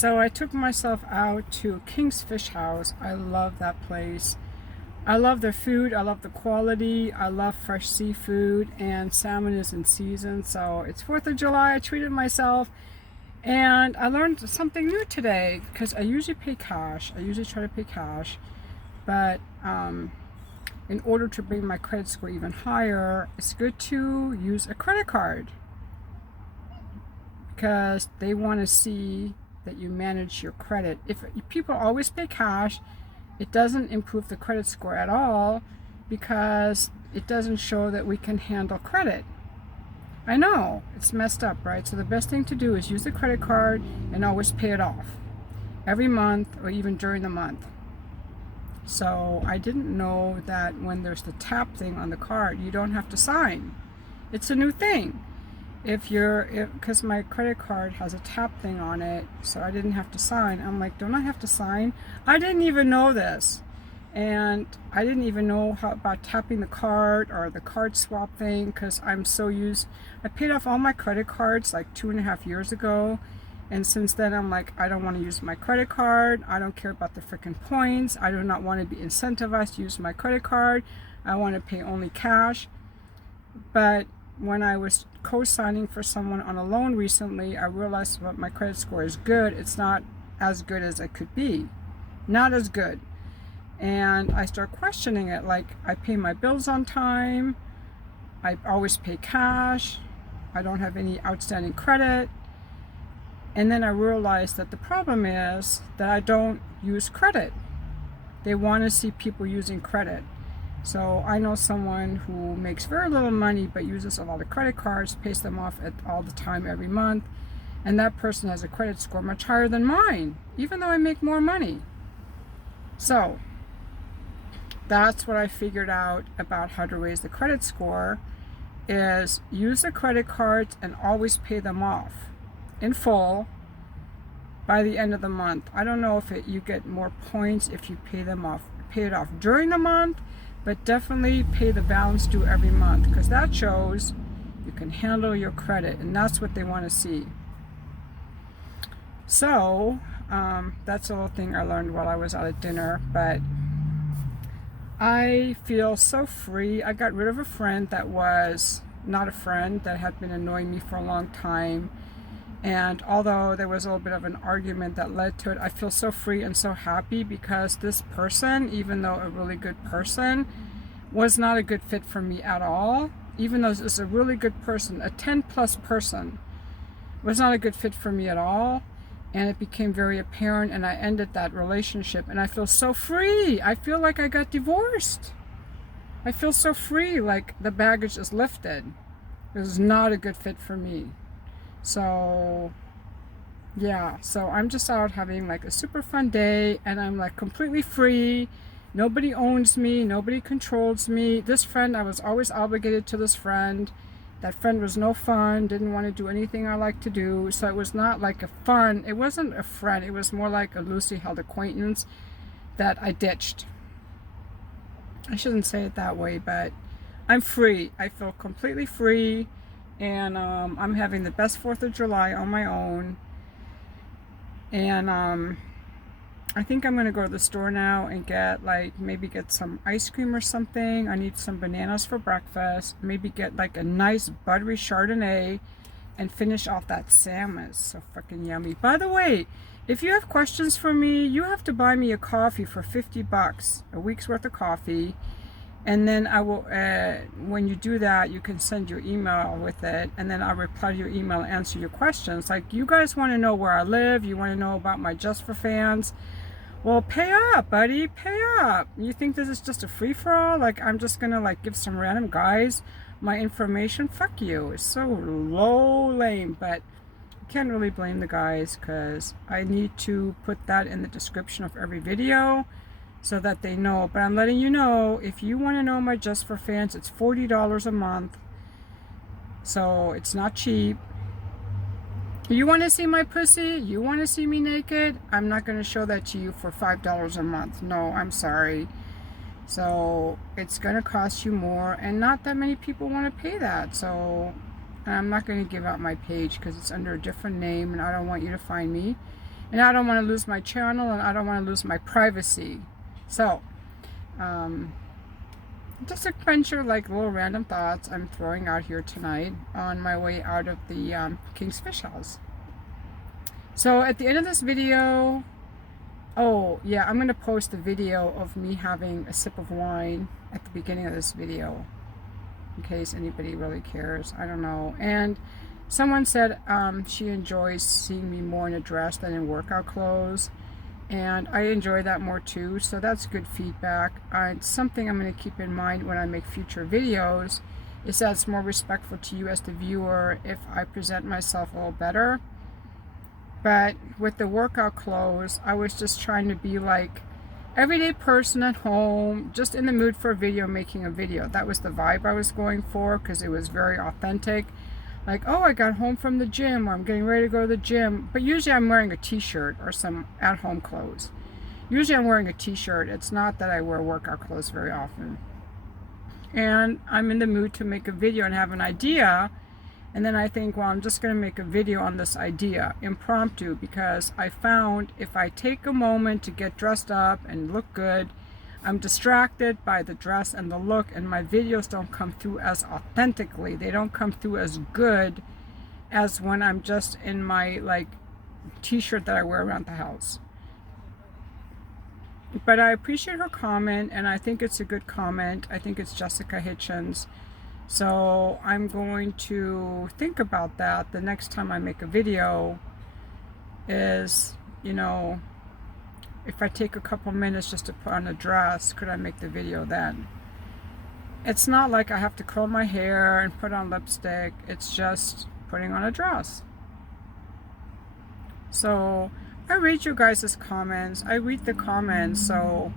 So I took myself out to King's Fish House. I love that place. I love their food. I love the quality. I love fresh seafood, and salmon is in season. So it's 4th of July. I treated myself, and I learned something new today because I usually pay cash. I usually try to pay cash, but in order to bring my credit score even higher, it's good to use a credit card because they want to see that you manage your credit. If people always pay cash, it doesn't improve the credit score at all because it doesn't show that we can handle credit. I know, it's messed up, right? So the best thing to do is use the credit card and always pay it off every month or even during the month. So I didn't know that when there's the tap thing on the card, you don't have to sign. It's a new thing. Because my credit card has a tap thing on it, so I didn't have to sign. I'm like, don't I have to sign? I didn't even know this. And I didn't even know about tapping the card or the card swap thing because I paid off all my credit cards like 2.5 years ago. And since then, I'm like, I don't want to use my credit card. I don't care about the freaking points. I do not want to be incentivized to use my credit card. I want to pay only cash. But when I was co-signing for someone on a loan recently, I realized that my credit score is good. It's not as good as it could be. Not as good. And I start questioning it. Like, I pay my bills on time. I always pay cash. I don't have any outstanding credit. And then I realized that the problem is that I don't use credit. They want to see people using credit. So I know someone who makes very little money but uses a lot of credit cards, pays them off all the time every month, and that person has a credit score much higher than mine, even though I make more money. So that's what I figured out about how to raise the credit score, is use the credit cards and always pay them off in full by the end of the month. I don't know if you get more points if you pay it off during the month, but definitely pay the balance due every month because that shows you can handle your credit, and that's what they want to see. So that's a little thing I learned while I was out at dinner, but I feel so free. I got rid of a friend that was not a friend, that had been annoying me for a long time. And although there was a little bit of an argument that led to it, I feel so free and so happy because this person, even though a really good person, was not a good fit for me at all. Even though this is a really good person, a 10+ person, was not a good fit for me at all. And it became very apparent, and I ended that relationship. And I feel so free. I feel like I got divorced. I feel so free, like the baggage is lifted. It was not a good fit for me. So yeah, so I'm just out having like a super fun day, and I'm like completely free. Nobody owns me, nobody controls me. This friend, I was always obligated to this friend. That friend was no fun, didn't want to do anything I like to do. So it was not like it wasn't a friend, it was more like a loosely held acquaintance that I ditched. I shouldn't say it that way, but I'm free. I feel completely free. And I'm having the best 4th of July on my own. And I think I'm going to go to the store now and maybe get some ice cream or something. I need some bananas for breakfast. Maybe get like a nice buttery Chardonnay and finish off that salmon. It's so freaking yummy. By the way, if you have questions for me, you have to buy me a coffee for $50, a week's worth of coffee. And then I will, when you do that, you can send your email with it, and then I'll reply to your email and answer your questions. Like, you guys want to know where I live, you want to know about my Just for Fans. Well, pay up, buddy, pay up. You think this is just a free-for-all? Like, I'm just gonna like give some random guys my information? Fuck you. It's so lame, but I can't really blame the guys because I need to put that in the description of every video so that they know. But I'm letting you know, if you want to know my Just for Fans, it's $40 a month. So it's not cheap. You want to see my pussy? You want to see me naked? I'm not going to show that to you for $5 a month. No, I'm sorry. So it's going to cost you more, and not that many people want to pay that. So I'm not going to give out my page because it's under a different name, and I don't want you to find me. And I don't want to lose my channel, and I don't want to lose my privacy. So, just a bunch of like little random thoughts I'm throwing out here tonight on my way out of the King's Fish House. So at the end of this video, oh yeah, I'm going to post a video of me having a sip of wine at the beginning of this video, in case anybody really cares. I don't know. And someone said she enjoys seeing me more in a dress than in workout clothes. And I enjoy that more too, so that's good feedback. It's something I'm going to keep in mind when I make future videos, is that it's more respectful to you as the viewer if I present myself a little better. But with the workout clothes, I was just trying to be like everyday person at home, just in the mood for a video, making a video. That was the vibe I was going for, because it was very authentic. Like, oh, I got home from the gym, or I'm getting ready to go to the gym. But usually I'm wearing a t-shirt or some at-home clothes. Usually I'm wearing a t-shirt. It's not that I wear workout clothes very often. And I'm in the mood to make a video and have an idea. And then I think, well, I'm just going to make a video on this idea, impromptu, because I found if I take a moment to get dressed up and look good, I'm distracted by the dress and the look, and my videos don't come through as authentically. They don't come through as good as when I'm just in my like t-shirt that I wear around the house. But I appreciate her comment, and I think it's a good comment. I think it's Jessica Hitchens. So I'm going to think about that the next time I make a video, is, you know, if I take a couple minutes just to put on a dress, could I make the video then? It's not like I have to curl my hair and put on lipstick. It's just putting on a dress. So I read you guys' comments. I read the comments, so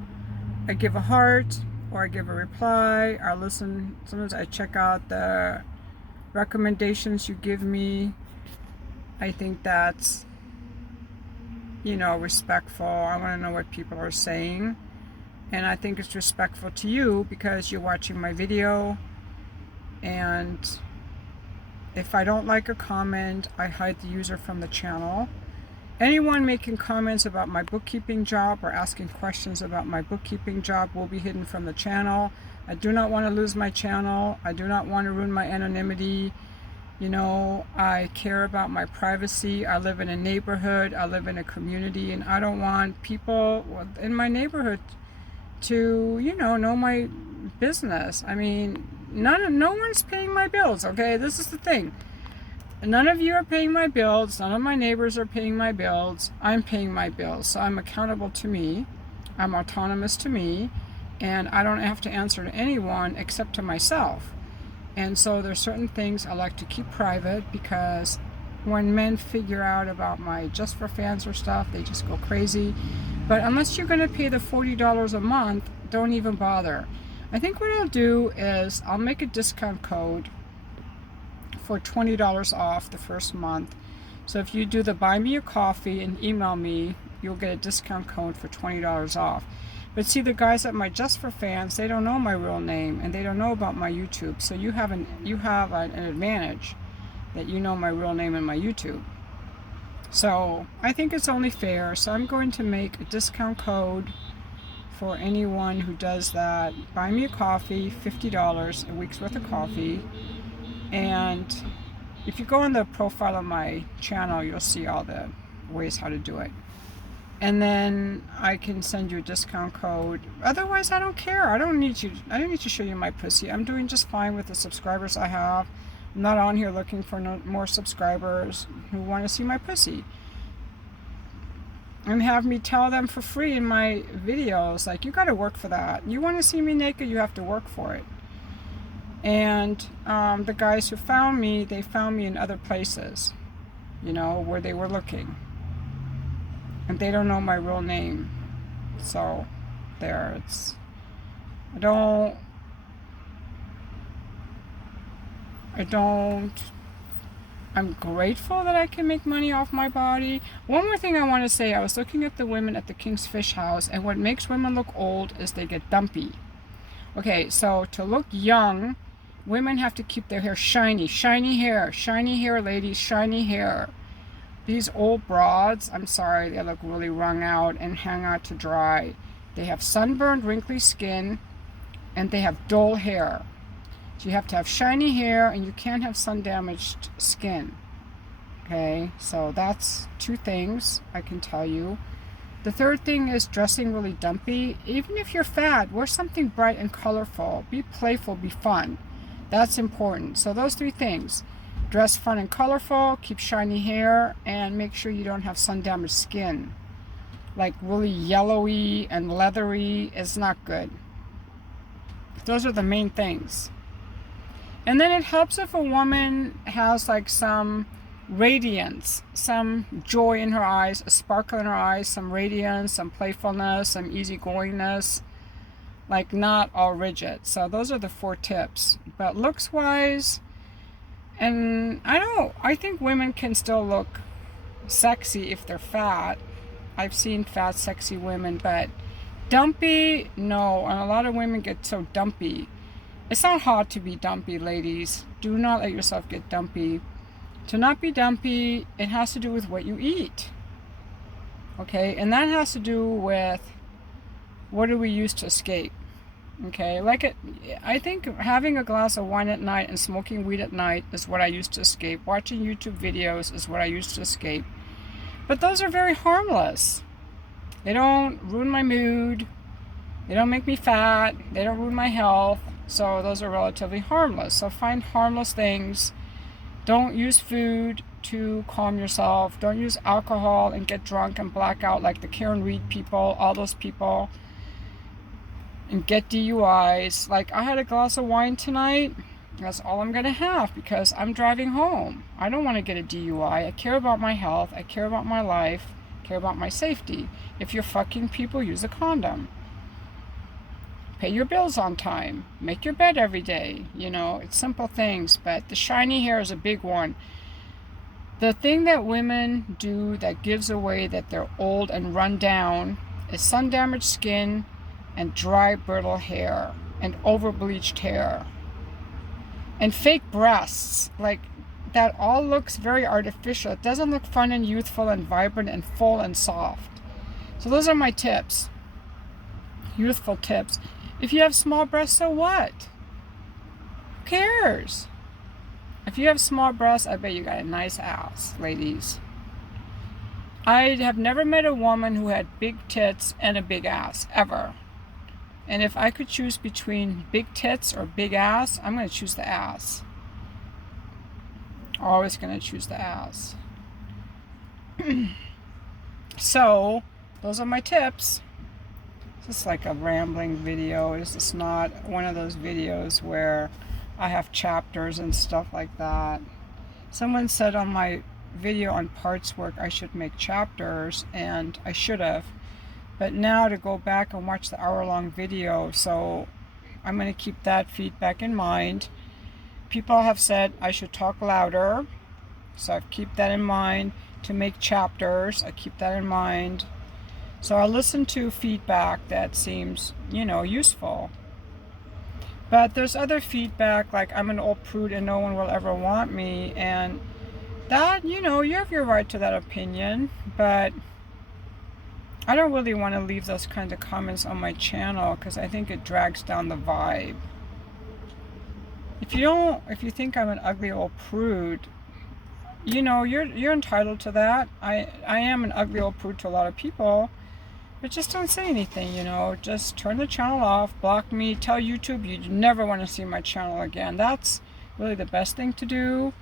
I give a heart, or I give a reply, or I listen. Sometimes I check out the recommendations you give me. I think that's, you know, respectful. I want to know what people are saying. And I think it's respectful to you because you're watching my video. And if I don't like a comment, I hide the user from the channel. Anyone making comments about my bookkeeping job or asking questions about my bookkeeping job will be hidden from the channel. I do not want to lose my channel. I do not want to ruin my anonymity. You know, I care about my privacy. I live in a neighborhood. I live in a community, and I don't want people in my neighborhood to, you know my business. I mean, no one's paying my bills, okay? This is the thing. None of you are paying my bills. None of my neighbors are paying my bills. I'm paying my bills. So I'm accountable to me. I'm autonomous to me. And I don't have to answer to anyone except to myself. And so there's certain things I like to keep private, because when men figure out about my Just for Fans or stuff, they just go crazy. But unless you're going to pay the $40 a month, don't even bother. I think what I'll do is I'll make a discount code for $20 off the first month. So if you do the buy me a coffee and email me, you'll get a discount code for $20 off. But see, the guys at my Just for Fans, they don't know my real name, and they don't know about my YouTube. So you have an advantage that you know my real name and my YouTube. So I think it's only fair. So I'm going to make a discount code for anyone who does that. Buy me a coffee, $50, a week's worth of coffee. And if you go on the profile of my channel, you'll see all the ways how to do it. And then I can send you a discount code. Otherwise, I don't care. I don't need to show you my pussy. I'm doing just fine with the subscribers I have. I'm not on here looking for more subscribers who want to see my pussy. And have me tell them for free in my videos, like, you got to work for that. You want to see me naked, you have to work for it. And the guys who found me, they found me in other places, you know, where they were looking. And they don't know my real name. So, there, it's, I'm grateful that I can make money off my body. One more thing I want to say, I was looking at the women at the King's Fish House, and what makes women look old is they get dumpy. Okay, so to look young, women have to keep their hair shiny. Shiny hair, ladies, shiny hair. These old broads, I'm sorry, they look really wrung out and hang out to dry. They have sunburned, wrinkly skin, and they have dull hair. So you have to have shiny hair, and you can't have sun-damaged skin. Okay, so that's 2 things I can tell you. The third thing is dressing really dumpy. Even if you're fat, wear something bright and colorful. Be playful, be fun. That's important. So those 3 things. Dress fun and colorful, keep shiny hair, and make sure you don't have sun-damaged skin. Like really yellowy and leathery is not good. Those are the main things. And then it helps if a woman has like some radiance, some joy in her eyes, a sparkle in her eyes, some radiance, some playfulness, some easygoingness, like not all rigid. So those are the 4 tips. But looks wise, and I think women can still look sexy if they're fat. I've seen fat, sexy women, but dumpy, no. And a lot of women get so dumpy. It's not hard to be dumpy, ladies. Do not let yourself get dumpy. To not be dumpy, it has to do with what you eat. Okay, and that has to do with what do we use to escape. Okay, I think having a glass of wine at night and smoking weed at night is what I used to escape. Watching YouTube videos is what I used to escape. But those are very harmless. They don't ruin my mood. They don't make me fat. They don't ruin my health. So those are relatively harmless. So find harmless things. Don't use food to calm yourself. Don't use alcohol and get drunk and black out like the Karen Reed people, all those people, and get DUIs. Like, I had a glass of wine tonight. That's all I'm going to have because I'm driving home. I don't want to get a DUI. I care about my health. I care about my life. I care about my safety. If you're fucking people, use a condom. Pay your bills on time. Make your bed every day. You know, it's simple things, but the shiny hair is a big one. The thing that women do that gives away that they're old and run down is sun-damaged skin and dry, brittle hair and over-bleached hair. And fake breasts, like that all looks very artificial. It doesn't look fun and youthful and vibrant and full and soft. So those are my tips. Youthful tips. If you have small breasts, so what? Who cares? If you have small breasts, I bet you got a nice ass, ladies. I have never met a woman who had big tits and a big ass, ever. And if I could choose between big tits or big ass, I'm going to choose the ass. Always going to choose the ass. So, those are my tips. This is like a rambling video. This is not one of those videos where I have chapters and stuff like that. Someone said on my video on parts work I should make chapters, and I should have. But now to go back and watch the hour-long video, so I'm going to keep that feedback in mind. People have said I should talk louder, so I keep that in mind. To make chapters, I keep that in mind. So I listen to feedback that seems, useful. But there's other feedback, like I'm an old prude and no one will ever want me, and that, you have your right to that opinion, but I don't really want to leave those kinds of comments on my channel because I think it drags down the vibe. If you think I'm an ugly old prude, you're entitled to that. I am an ugly old prude to a lot of people, but just don't say anything, just turn the channel off, block me, tell YouTube you never want to see my channel again. That's really the best thing to do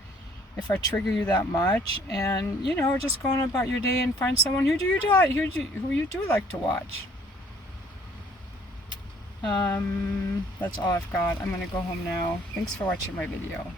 if I trigger you that much, and just go on about your day and find someone who you do like to watch. That's all I've got. I'm gonna go home now. Thanks for watching my video.